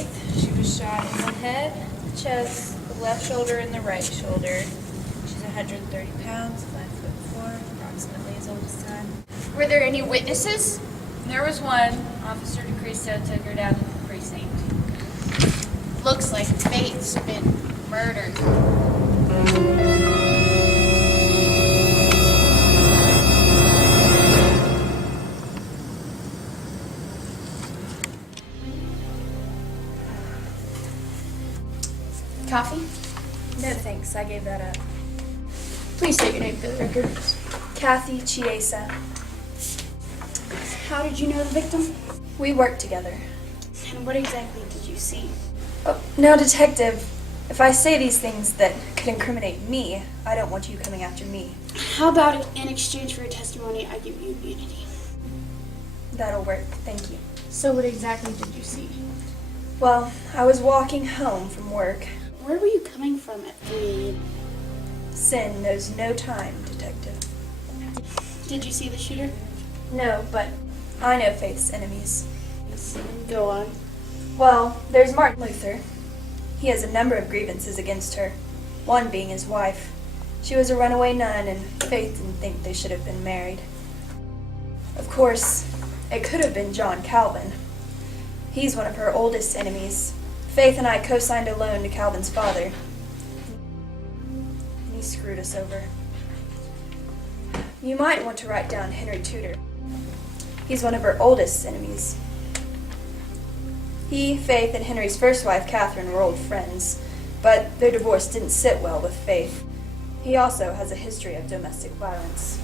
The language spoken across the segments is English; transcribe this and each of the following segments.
Faith. She was shot in the head, the chest, the left shoulder, and the right shoulder. She's 130 pounds, 5'4", approximately his oldest son. Were there any witnesses? There was one. Officer DeCristo took her down to the precinct. Looks like Faith's been murdered. Coffee? No thanks, I gave that up. Please state your name for the record. Kathy Chiesa. How did you know the victim? We worked together. And what exactly did you see? Oh, now, detective, if I say these things that could incriminate me, I don't want you coming after me. How about in exchange for your testimony, I give you immunity? That'll work, thank you. So what exactly did you see? Well, I was walking home from work. Where were you coming from at 3 a.m.? Sin knows no time, detective. Did you see the shooter? No, but I know Faith's enemies. Go on. Well, there's Martin Luther. He has a number of grievances against her, one being his wife. She was a runaway nun, and Faith didn't think they should have been married. Of course, it could have been John Calvin. He's one of her oldest enemies. Faith and I co-signed a loan to Calvin's father. And he screwed us over. You might want to write down Henry Tudor. He's one of her oldest enemies. He, Faith, and Henry's first wife, Catherine, were old friends, but their divorce didn't sit well with Faith. He also has a history of domestic violence.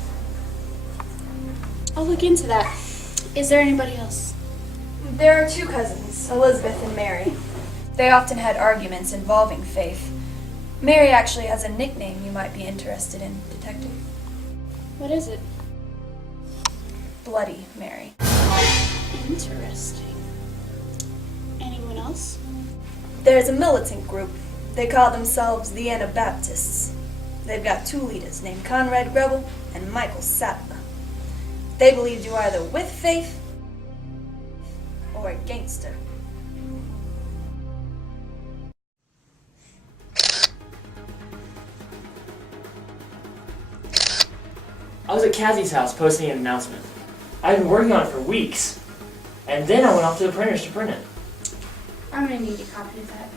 I'll look into that. Is there anybody else? There are 2 cousins, Elizabeth and Mary. They often had arguments involving Faith. Mary actually has a nickname you might be interested in, detective. What is it? Bloody Mary. Interesting. Anyone else? There's a militant group. They call themselves the Anabaptists. They've got 2 leaders named Conrad Grebel and Michael Sattler. They believe you're either with Faith or against her. I was at Kathy's house posting an announcement. I've been working on it for weeks. And then I went off to the printers to print it. I'm gonna need a copy of that.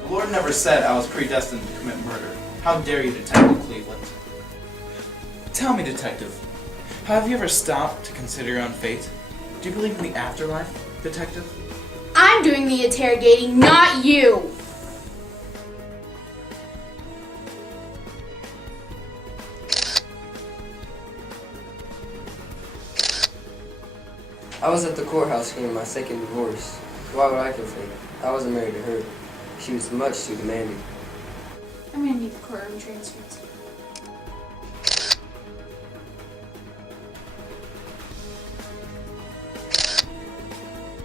The Lord never said I was predestined to commit murder. How dare you, Detective Cleveland? Tell me, Detective, have you ever stopped to consider your own fate? Do you believe in the afterlife, Detective? I'm doing the interrogating, not you! I was at the courthouse getting my second divorce. Why would I conflict? I wasn't married to her. She was much too demanding. I'm gonna need the courtroom transcripts.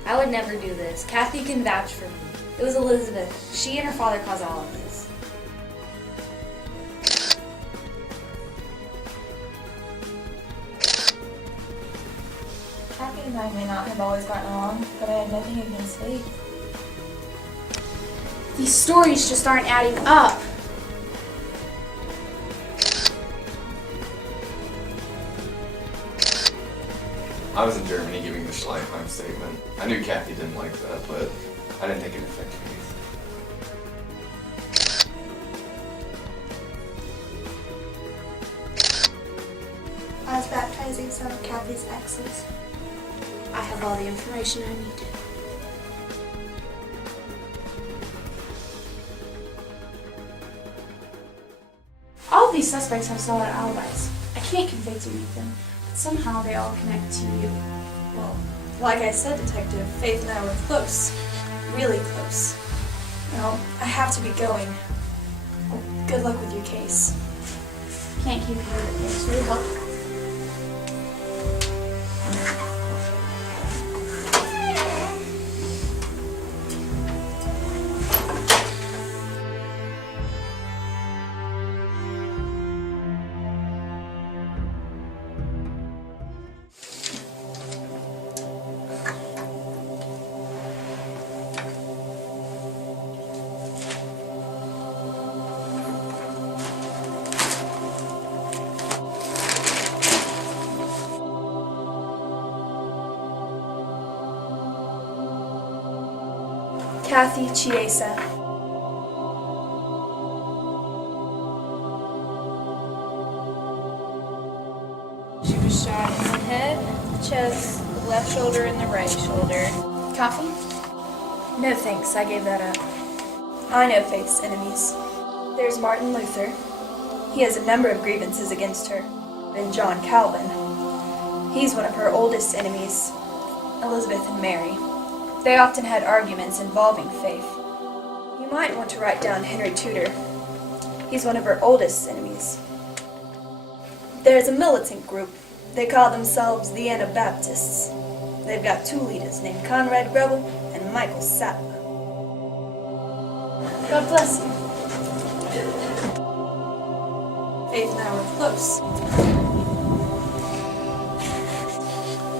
I would never do this. Kathy can vouch for me. It was Elizabeth. She and her father caused all of this. Kathy and I may not have always gotten along, but I had nothing against Faith. These stories just aren't adding up. I was in Germany giving the Schleichheim statement. I knew Kathy didn't like that, but I didn't think it affected me. I was baptizing some of Kathy's exes. I have all the information I need. All of these suspects have solid alibis. I can't convict any of them, but somehow they all connect to you. Well, like I said, Detective, Faith and I were close. Really close. Well, I have to be going. Well, good luck with your case. Can't keep you here, thanks for your help. Kathy Chiesa. She was shot in the head, the chest, the left shoulder, and the right shoulder. Coffee? No thanks, I gave that up. I know Faith's enemies. There's Martin Luther. He has a number of grievances against her. And John Calvin. He's one of her oldest enemies, Elizabeth and Mary. They often had arguments involving Faith. You might want to write down Henry Tudor. He's one of her oldest enemies. There's a militant group. They call themselves the Anabaptists. They've got two leaders named Conrad Grebel and Michael Sattler. God bless you. Faith and I were close.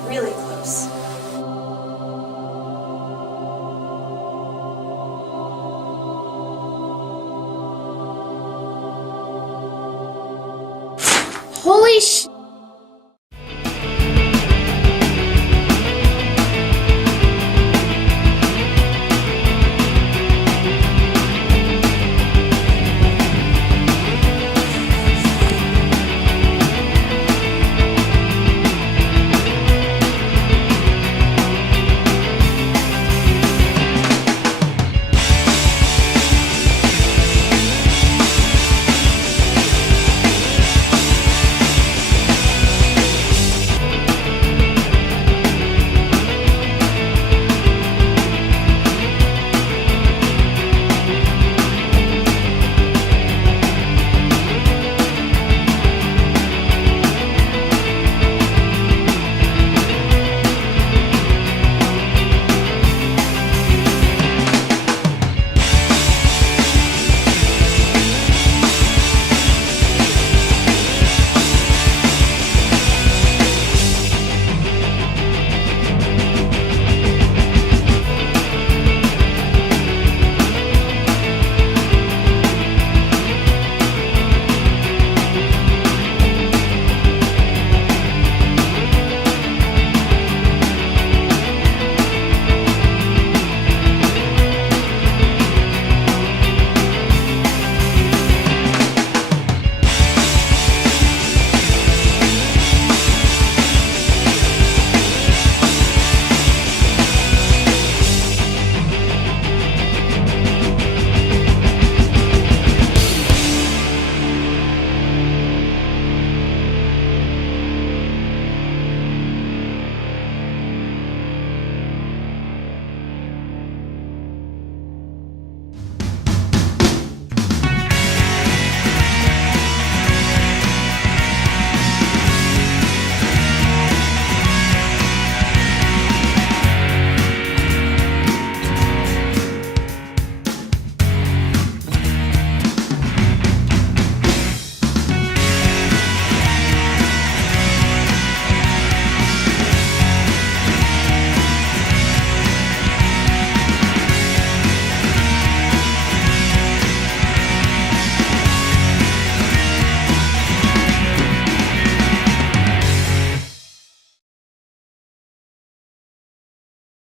Really close. Holy sh!